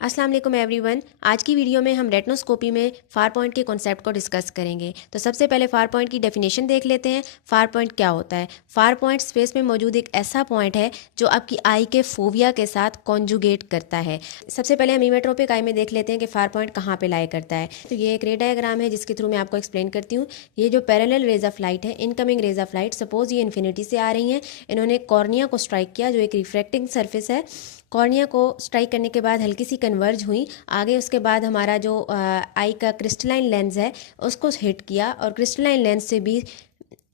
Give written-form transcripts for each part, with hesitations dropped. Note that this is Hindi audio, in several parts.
अस्सलाम वालेकुम एवरीवन। आज की वीडियो में हम रेटिनोस्कोपी में फार पॉइंट के कॉन्सेप्ट को डिस्कस करेंगे। तो सबसे पहले फार पॉइंट की डेफिनेशन देख लेते हैं। फार पॉइंट क्या होता है? फार पॉइंट स्पेस में मौजूद एक ऐसा पॉइंट है जो आपकी आई के फोविया के साथ कॉन्जुगेट करता है। सबसे पहले हम इमेट्रोपिक आई में देख लेते हैं कि फार पॉइंट कहाँ पे लाई करता है। तो ये एक रे डायग्राम है जिसके थ्रू मैं आपको एक्सप्लेन करती हूँ। ये जो पैरेलल रेज ऑफ लाइट है, incoming rays of light, suppose ये इन्फिनिटी से आ रही हैं। इन्होंने कॉर्निया को स्ट्राइक किया जो एक रिफ्रैक्टिंग सर्फेस है। कॉर्निया को स्ट्राइक करने के बाद हल्की सी कन्वर्ज हुई आगे। उसके बाद हमारा जो आई का क्रिस्टलाइन लेंस है उसको हिट किया और क्रिस्टलाइन लेंस से भी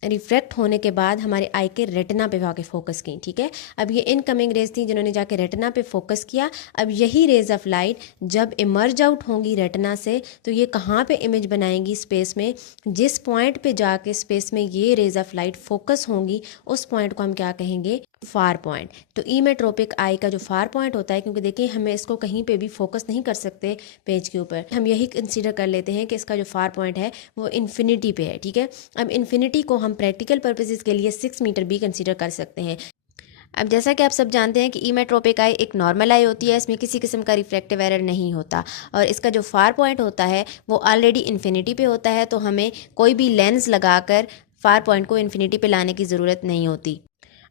रिफ्रैक्ट होने के बाद हमारे आई के रेटिना पे जाके फोकस की। ठीक है, अब ये इनकमिंग रेज थी जिन्होंने जाके रेटिना पे फोकस किया। अब यही रेज ऑफ लाइट जब इमर्ज आउट होंगी रेटिना से तो ये कहाँ पे इमेज बनाएंगी स्पेस में? जिस पॉइंट पे जाके स्पेस में ये रेज ऑफ लाइट फोकस होंगी उस पॉइंट को हम क्या कहेंगे? Far point. तो इमेट्रोपिक आई का जो फार पॉइंट होता है, क्योंकि देखिए हमें इसको कहीं पे भी फोकस नहीं कर सकते पेज के ऊपर, हम यही कंसीडर कर लेते हैं कि इसका जो फार पॉइंट है वो इन्फिनिटी पे है। ठीक है, अब इन्फिनिटी को हम प्रैक्टिकल पर्पसेस के लिए 6 मीटर भी कंसीडर कर सकते हैं। अब जैसा कि आप सब जानते हैं कि इमेट्रोपिक आई एक नॉर्मल आई होती है, इसमें किसी किस्म का रिफ्रैक्टिव एरर नहीं होता और इसका जो फार पॉइंट होता है वो ऑलरेडी इन्फिनिटी पे होता है। तो हमें कोई भी लेंस लगाकर फार पॉइंट को इन्फिनिटी पे लाने की ज़रूरत नहीं होती।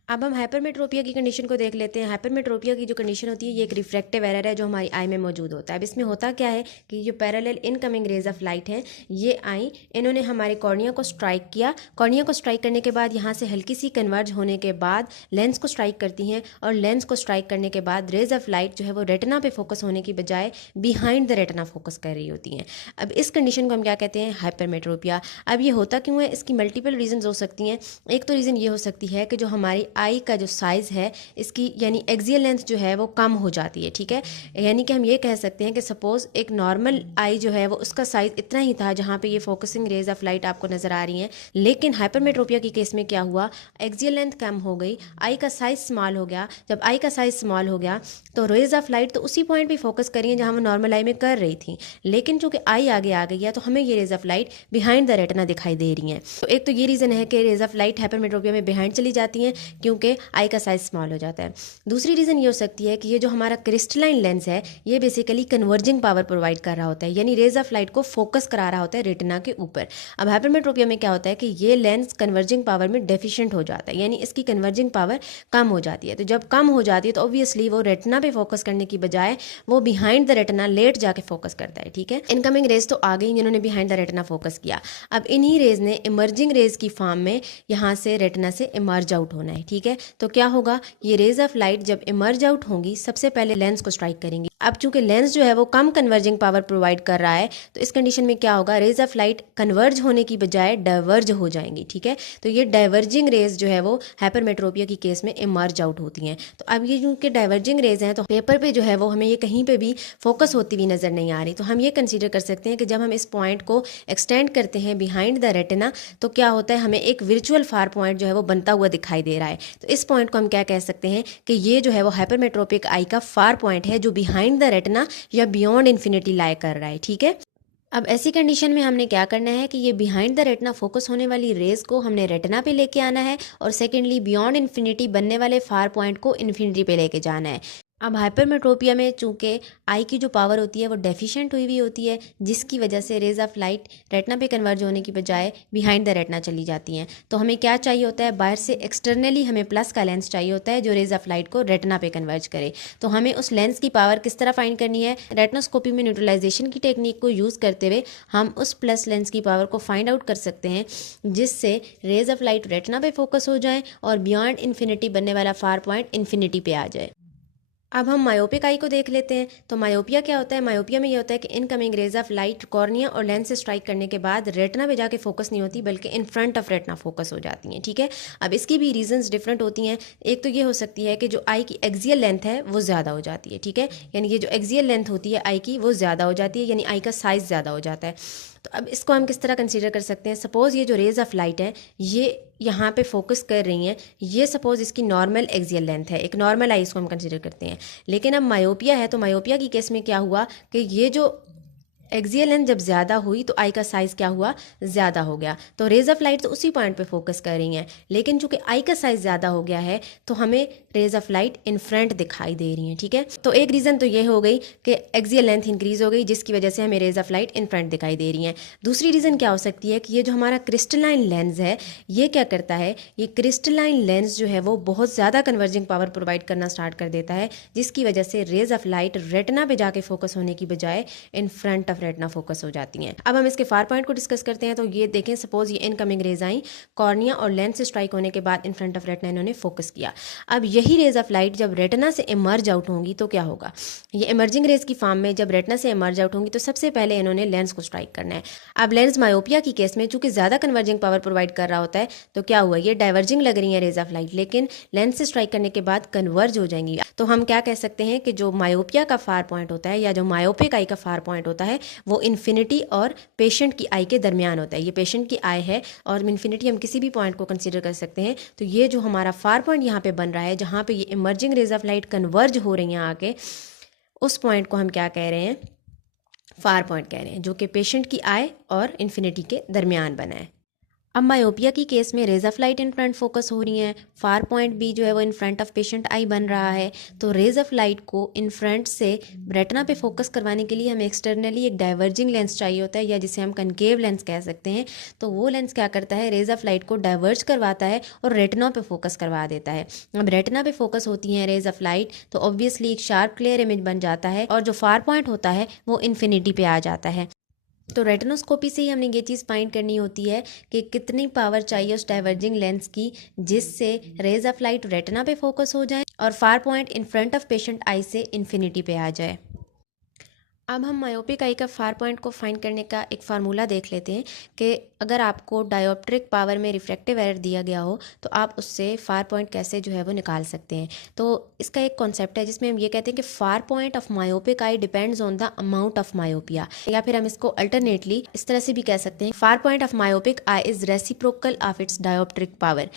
अब हम हाइपरमेट्रोपिया की कंडीशन को देख लेते हैं। हाइपरमेट्रोपिया की जो कंडीशन होती है ये एक रिफ्रैक्टिव एरर है जो हमारी आई में मौजूद होता है। अब इसमें होता क्या है कि जो parallel incoming rays of light है ये आई, इन्होंने हमारे कॉर्निया को स्ट्राइक किया। कॉर्निया को स्ट्राइक करने के बाद यहाँ से हल्की सी कन्वर्ज होने के बाद लेंस को स्ट्राइक करती हैं और लेंस को स्ट्राइक करने के बाद रेज ऑफ लाइट जो है वो रेटिना पे फोकस होने की बजाय बिहाइंड द रेटिना फोकस कर रही होती हैं। अब इस कंडीशन को हम क्या कहते हैं? हाइपरमेट्रोपिया। अब ये होता क्यों है? इसकी मल्टीपल रीजन हो सकती हैं। एक तो रीज़न ये हो सकती है कि जो हमारी आई का जो साइज़ है इसकी यानी एक्सियल लेंथ जो है वो कम हो जाती है। ठीक है, यानी कि हम ये कह सकते हैं कि सपोज एक नॉर्मल आई जो है वो उसका साइज़ इतना ही था जहाँ पे ये फोकसिंग रेज ऑफ लाइट आपको नज़र आ रही हैं, लेकिन हाइपरमेट्रोपिया की केस में क्या हुआ? एक्सियल लेंथ कम हो गई, आई का साइज़ स्मॉल हो गया। जब आई का साइज़ स्मॉल हो गया तो रेज ऑफ लाइट तो उसी पॉइंट पे फोकस करी है जहाँ वो नॉर्मल आई में कर रही थी, लेकिन चूंकि आई आगे आ गई है तो हमें ये rays of light behind the retina दिखाई दे रही हैं। तो एक तो ये रीज़न है कि रेज ऑफ लाइट हाइपरमेट्रोपिया में बिहाइंड चली जाती हैं क्योंकि आई का साइज स्मॉल हो जाता है। दूसरी रीज़न ये हो सकती है कि ये जो हमारा क्रिस्टलाइन लेंस है ये बेसिकली कन्वर्जिंग पावर प्रोवाइड कर रहा होता है, यानी रेज ऑफ लाइट को फोकस करा रहा होता है रेटिना के ऊपर। अब हाइपरमेट्रोपिया में क्या होता है कि ये लेंस कन्वर्जिंग पावर में डेफिशिएंट हो जाता है, यानी इसकी कन्वर्जिंग पावर कम हो जाती है। तो जब कम हो जाती है तो ऑब्वियसली वो रेटिना पे फोकस करने की बजाय वो बिहाइंड द रेटिना लेट जाके फोकस करता है। ठीक है, इनकमिंग रेज तो आ गई जिन्होंने बिहाइंड द रेटिना फोकस किया। अब इन्हीं रेज ने इमर्जिंग रेज की फॉर्म में यहाँ से रेटिना से इमर्ज आउट होना है। ठीक है, तो क्या होगा? ये रेज ऑफ लाइट जब इमर्ज आउट होंगी सबसे पहले लेंस को स्ट्राइक करेंगी। अब चूंकि लेंस जो है वो कम कन्वर्जिंग पावर प्रोवाइड कर रहा है तो इस कंडीशन में क्या होगा? रेज ऑफ लाइट कन्वर्ज होने की बजाय डाइवर्ज हो जाएंगी। ठीक है, तो ये डाइवर्जिंग रेज जो है वो हाइपरमेट्रोपिया की केस में इमर्ज आउट होती हैं। तो अब ये क्योंकि डाइवर्जिंग रेज हैं तो पेपर पे जो है वो हमें ये कहीं पे भी फोकस होती हुई नजर नहीं आ रही। तो हम ये कंसीडर कर सकते हैं कि जब हम इस पॉइंट को एक्सटेंड करते हैं बिहाइंड द रेटिना तो क्या होता है? हमें एक विर्चुअल फार पॉइंट जो है वो बनता हुआ दिखाई दे रहा है। तो इस पॉइंट को हम क्या कह सकते हैं कि ये जो है वो हाइपरमेट्रोपिक आई का फार पॉइंट है जो बिहाइंड द रेटिना या बियॉन्ड इन्फिनिटी लाई कर रहा है। ठीक है, अब ऐसी कंडीशन में हमने क्या करना है कि ये बिहाइंड द रेटिना फोकस होने वाली रेज को हमने रेटिना पे लेके आना है और सेकेंडली बियॉन्ड इन्फिनिटी बनने वाले फार पॉइंट को इन्फिनिटी पे लेके जाना है। अब हाइपरमेट्रोपिया में चूंकि आई की जो पावर होती है वो डेफिशिएंट हुई हुई होती है जिसकी वजह से रेज ऑफ लाइट रेटिना पे कन्वर्ज होने की बजाय बिहाइंड द रेटिना चली जाती हैं। तो हमें क्या चाहिए होता है? बाहर से एक्सटर्नली हमें प्लस का लेंस चाहिए होता है जो रेज ऑफ लाइट को रेटिना पे कन्वर्ज करे। तो हमें उस लेंस की पावर किस तरह फाइंड करनी है? रेटिनोस्कोपी में न्यूट्रलाइजेशन की टेक्निक को यूज़ करते हुए हम उस प्लस लेंस की पावर को फाइंड आउट कर सकते हैं जिससे रेज ऑफ लाइट रेटिना पे फोकस हो जाए और बियॉन्ड इन्फिनिटी बनने वाला फार पॉइंट इन्फिनिटी पे आ जाए। अब हम मायोपिक आई को देख लेते हैं। तो मायोपिया क्या होता है? मायोपिया में ये होता है कि incoming rays of light cornea और लेंस से स्ट्राइक करने के बाद रेटिना पे जाके फोकस नहीं होती बल्कि इन फ्रंट ऑफ रेटिना फोकस हो जाती हैं। ठीक है, अब इसकी भी रीजंस डिफरेंट होती हैं। एक तो ये हो सकती है कि जो आई की एक्सियल लेंथ है वो ज़्यादा हो जाती है। ठीक है, यानी ये जो एक्सियल लेंथ होती है आई की वो ज़्यादा हो जाती है, यानी आई का साइज़ ज़्यादा हो जाता है। तो अब इसको हम किस तरह कंसीडर कर सकते हैं? सपोज़ ये जो रेज ऑफ लाइट है ये यहाँ पे फोकस कर रही हैं, ये सपोज इसकी नॉर्मल एक्सियल लेंथ है, एक नॉर्मल आई इसको हम कंसीडर करते हैं। लेकिन अब मायोपिया है तो मायोपिया की केस में क्या हुआ कि ये जो एक्सियल लेंथ जब ज़्यादा हुई तो आई का साइज़ क्या हुआ? ज़्यादा हो गया। तो रेज ऑफ लाइट तो उसी पॉइंट पे फोकस कर रही हैं, लेकिन चूंकि आई का साइज़ ज़्यादा हो गया है तो हमें rays of light in front दिखाई दे रही हैं। ठीक है, तो एक रीज़न तो ये हो गई कि एक्सियल लेंथ इंक्रीज हो गई जिसकी वजह से हमें rays of light in front दिखाई दे रही हैं। दूसरी रीज़न क्या हो सकती है कि ये जो हमारा क्रिस्टलाइन लेंस है ये क्या करता है, ये क्रिस्टलाइन लेंस जो है वो बहुत ज़्यादा कन्वर्जिंग पावर प्रोवाइड करना स्टार्ट कर देता है जिसकी वजह से रेज ऑफ लाइट रेटिना पे जाके फोकस होने की बजाय इन फ्रंट ऑफ रेटिना फोकस हो जाती हैं। अब हम इसके फार पॉइंट को डिस्कस करते हैं। तो ये देखें, सपोज ये इनकमिंग रेज आई, कॉर्निया और लेंस से स्ट्राइक होने के बाद इन फ्रंट ऑफ रेटिना इन्होंने फोकस किया। अब यही रेज ऑफ लाइट जब रेटिना से इमर्ज आउट होंगी तो क्या होगा, ये इमर्जिंग रेज की फॉर्म में जब रेटिना से इमर्ज आउट होंगी तो सबसे पहले इन्होंने लेंस को स्ट्राइक करना है। अब लेंस मायोपिया की केस में चूंकि ज़्यादा कन्वर्जिंग पावर प्रोवाइड कर रहा होता है तो क्या हुआ, ये डाइवर्जिंग लग रही है रेज ऑफ लाइट, लेकिन लेंस से स्ट्राइक करने के बाद कन्वर्ज हो जाएंगी। तो हम क्या कह सकते हैं कि जो मायोपिया का फार पॉइंट होता है या जो मायोपिक आई का फार पॉइंट होता है वो इन्फिनिटी और पेशेंट की आई के दरमियान होता है। ये पेशेंट की आई है और इन्फिनिटी हम किसी भी पॉइंट को कंसीडर कर सकते हैं। तो ये जो हमारा फार पॉइंट यहाँ पे बन रहा है जहाँ पे ये emerging rays of light converge हो रही हैं आके, उस पॉइंट को हम क्या कह रहे हैं, फार पॉइंट कह रहे हैं, जो कि पेशेंट की आई और इन्फिनिटी के दरमियान बना है। अब मायोपिया की केस में rays of light in front focus हो रही हैं, फार पॉइंट भी जो है वो in front of patient eye बन रहा है। तो रेज ऑफ लाइट को इन फ्रंट से रेटिना पे फोकस करवाने के लिए हमें एक्सटर्नली एक डाइवर्जिंग लेंस चाहिए होता है या जिसे हम कनकेव लेंस कह सकते हैं। तो वो लेंस क्या करता है, रेज ऑफ लाइट को डाइवर्ज करवाता है और रेटिना पे फोकस करवा देता है। अब रेटिना पे फोकस होती हैं रेज ऑफ लाइट तो ऑब्वियसली एक शार्प क्लियर इमेज बन जाता है और जो फार पॉइंट होता है वो इन्फिनिटी पे आ जाता है। तो रेटिनोस्कोपी से ही हमने ये चीज़ फाइंड करनी होती है कि कितनी पावर चाहिए उस डाइवर्जिंग लेंस की जिससे रेज ऑफ लाइट रेटिना पे फोकस हो जाए और far point in front of patient eye से इन्फिनिटी पे आ जाए। अब हम मायोपिक आई का फार पॉइंट को फाइंड करने का एक फार्मूला देख लेते हैं कि अगर आपको डायोप्ट्रिक पावर में रिफ्रैक्टिव एरर दिया गया हो तो आप उससे फार पॉइंट कैसे जो है वो निकाल सकते हैं। तो इसका एक कॉन्सेप्ट है जिसमें हम ये कहते हैं कि फार point of myopic I depends on the amount of myopia, या फिर हम इसको अल्टरनेटली इस तरह से भी कह सकते हैं, far point of myopic eye is reciprocal of its dioptric power.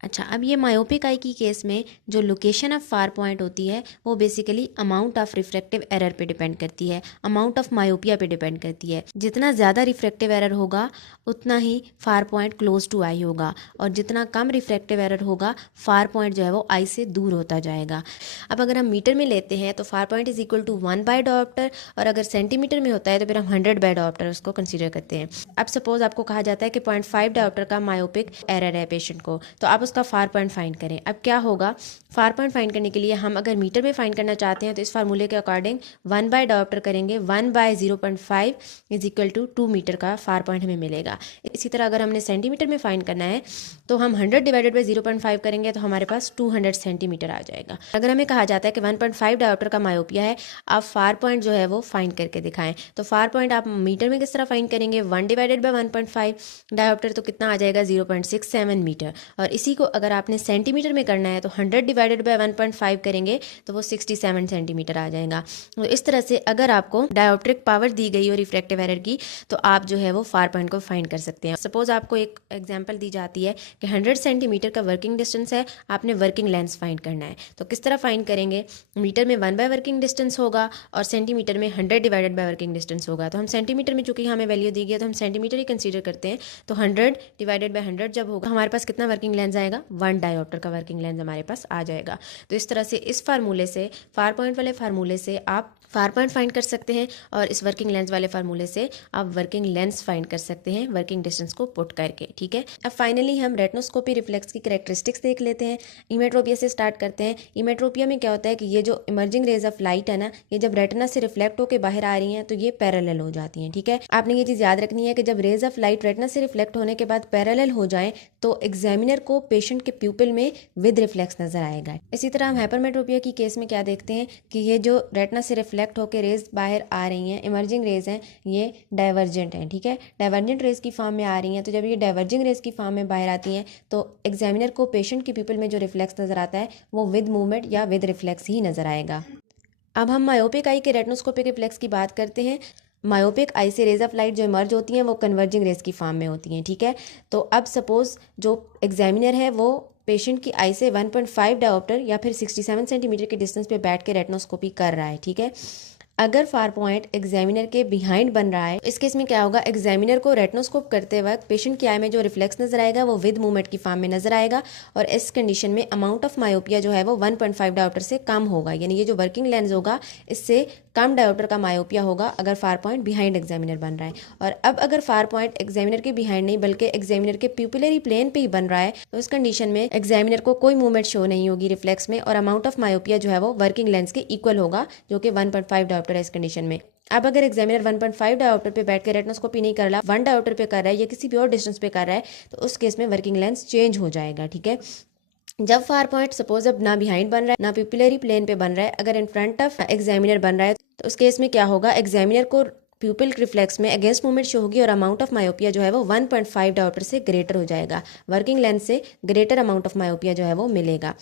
अच्छा, अब ये मायोपिक आई की केस में जो लोकेशन ऑफ फार पॉइंट होती है वो basically amount of refractive error पे डिपेंड करती है, अमाउंट ऑफ मायोपिया पे डिपेंड करती है। जितना ज़्यादा रिफ्रैक्टिव एरर होगा उतना ही फार पॉइंट क्लोज टू आई होगा और जितना कम रिफ्रैक्टिव एरर होगा फार पॉइंट जो है वो आई से दूर होता जाएगा। अब अगर हम मीटर में लेते हैं तो far point is equal to 1 dioptre और अगर सेंटीमीटर में होता है तो फिर हम 100 डायोप्टर उसको कंसीडर करते हैं। अब सपोज आपको कहा जाता है कि 0.5 डायोप्टर का मायोपिक एरर है पेशेंट को, तो आप उसका फार पॉइंट फाइंड करें। अब क्या होगा, फार पॉइंट फाइंड करने के लिए हम अगर मीटर में फाइंड करना चाहते हैं तो इस फार्मूले के अकॉर्डिंग 1 डायोप्टर करेंगे, 1/0.5 इज इक्वल टू 2 मीटर का फार पॉइंट हमें मिलेगा। इसी तरह अगर हमने सेंटीमीटर में फाइंड करना है तो हम 100 डिवाइडेड बाई 0.5 करेंगे तो हमारे पास 200 सेंटीमीटर आ जाएगा। अगर हमें कहा जाता है कि 1.5 डायोप्टर का मायोपिया है, आप फार पॉइंट जो है वो फाइंड करके दिखाएं। तो फार पॉइंट आप मीटर में किस तरह फाइंड करेंगे, 1 डिवाइडेड बाई 1.5 डायोप्टर तो कितना आ जाएगा, 0.67 मीटर। और इसी को अगर आपने सेंटीमीटर में करना है तो 100 डिवाइडेड बाय 1.5 करेंगे तो वो 67 सेंटीमीटर आ जाएगा। तो इस तरह से अगर आपको डायोप्ट्रिक पावर दी गई हो रिफ्रैक्टिव एरर की तो आप जो है वो फार पॉइंट को फाइंड कर सकते हैं। सपोज आपको एक एग्जांपल दी जाती है कि 100 सेंटीमीटर का वर्किंग डिस्टेंस है, आपने वर्किंग लेंस फाइंड करना है। तो किस तरह फाइंड करेंगे, मीटर में 1 बाय वर्किंग डिस्टेंस होगा और सेंटीमीटर में 100 डिवाइडेड बाय वर्किंग डिस्टेंस होगा। तो हम सेंटीमीटर में चूंकि हमें वैल्यू दी गई है तो हम सेंटीमीटर ही कंसीडर करते हैं। तो 100 डिवाइडेड बाय 100 जब होगा हमारे पास कितना वर्किंग लेंस आएगा, 1 डायोप्टर का वर्किंग लेंस हमारे पास आ जाएगा। तो इस तरह से इस फार्मूले से, फार पॉइंट वाले फार्मूले से आप फार पॉइंट फाइंड कर सकते हैं और इस वर्किंग लेंस वाले फार्मूले से आप वर्किंग लेंस फाइंड कर सकते हैं वर्किंग डिस्टेंस को पुट करके। ठीक है, अब फाइनली हम रेटिनोस्कोपी रिफ्लेक्स की कैरेक्टरिस्टिक्स देख लेते हैं। इमेट्रोपिया से स्टार्ट करते हैं। इमेट्रोपिया में क्या होता है कि ये जो इमर्जिंग रेज ऑफ लाइट है ना, ये जब रेटिना से रिफ्लेक्ट होकर बाहर आ रही हैं तो ये पैरेलल हो जाती हैं। ठीक है, आपने ये चीज़ याद रखनी है कि जब रेज ऑफ लाइट रेटिना से रिफ्लेक्ट होने के बाद पैरेलल हो जाएं तो एग्जामिनर को पेशेंट के प्यूपिल में विद रिफ्लेक्स नजर आएगा। इसी तरह हम हाइपरमेट्रोपिया की केस में क्या देखते हैं कि ये जो रेटिना से रिफ्लेक्ट होकर रेज बाहर आ रही हैं, इमर्जिंग रेज हैं, ये डाइवर्जेंट हैं। ठीक है, डाइवर्जेंट रेज की फॉर्म में आ रही हैं। तो जब ये डाइवर्जिंग रेज की फॉर्म में बाहर आती हैं तो एग्जामिनर को पेशेंट के प्यूपिल में जो रिफ्लेक्स नजर आता है वो विद मूवमेंट या विद रिफ्लेक्स ही नजर आएगा। अब हम मायोपिक आई के रेटिनोस्कोपिक रिफ्लेक्स की बात करते हैं। मायोपिक आई से रेज ऑफ लाइट जो इमर्ज होती हैं वो कन्वर्जिंग रेज की फॉर्म में होती हैं। ठीक है, तो अब सपोज जो एग्जामिनर है वो पेशेंट की आई से 1.5 डायोप्टर या फिर 67 सेंटीमीटर के डिस्टेंस पे बैठ के रेटिनोस्कोपी कर रहा है। ठीक है, अगर फार पॉइंट एग्जामिनर के बिहाइंड बन रहा है, इस केस में क्या होगा, एग्जामिनर को रेटिनोस्कोप करते वक्त पेशेंट की आई में जो रिफ्लेक्स नजर आएगा वो विद मूवमेंट की फॉर्म में नजर आएगा, और इस कंडीशन में अमाउंट ऑफ मायोपिया जो है वो 1.5 डायोप्टर से कम होगा, यानी ये जो वर्किंग लेंस होगा इससे कम डायोप्टर का मायोपिया होगा अगर फार पॉइंट बिहाइंड एग्जामिनर बन रहा है। और अब अगर फार पॉइंट एग्जामिनर के बिहाइंड नहीं बल्कि एग्जामिनर के प्यूपिलरी प्लेन पे ही बन रहा है, तो इस कंडीशन में एग्जामिनर को कोई मूवमेंट शो नहीं होगी रिफ्लेक्स में, और अमाउंट ऑफ मायोपिया जो है वो वर्किंग लेंस के इक्वल होगा, जो कि 1.5 डायोप्टर है इस कंडीशन में। अब अगर एग्जामिनर 1.5 डायोप्टर पे बैठ के रेटिनोस्कोपी नहीं कर रहा, 1 डायोप्टर पे कर रहा है या किसी भी और डिस्टेंस पे कर रहा है, तो उस केस में वर्किंग लेंस चेंज हो जाएगा। ठीक है, जब फार पॉइंट सपोज अब ना बिहाइंड बन रहा है ना पिपुलरी प्लेन पे बन रहा है, अगर इन फ्रंट ऑफ एग्जामिनर बन रहा है, तो उस केस में क्या होगा, एग्जामिनर को प्यूपिल रिफ्लेक्स में अगेंस्ट मूवमेंट शो होगी और अमाउंट ऑफ मायोपिया जो है वो 1.5 डायोप्टर से ग्रेटर हो जाएगा, वर्किंग लेंस से ग्रेटर अमाउंट ऑफ मायोपिया जो है वो मिलेगा।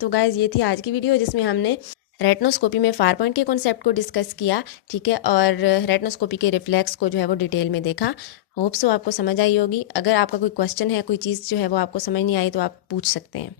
तो गाइज ये थी आज की वीडियो जिसमें हमने रेटिनोस्कोपी में फार पॉइंट के कॉन्सेप्ट को डिस्कस किया। ठीक है, और रेटिनोस्कोपी के रिफ्लेक्स को जो है वो डिटेल में देखा। होप सो आपको समझ आई होगी। अगर आपका कोई क्वेश्चन है, कोई चीज़ जो है वो आपको समझ नहीं आई तो आप पूछ सकते हैं।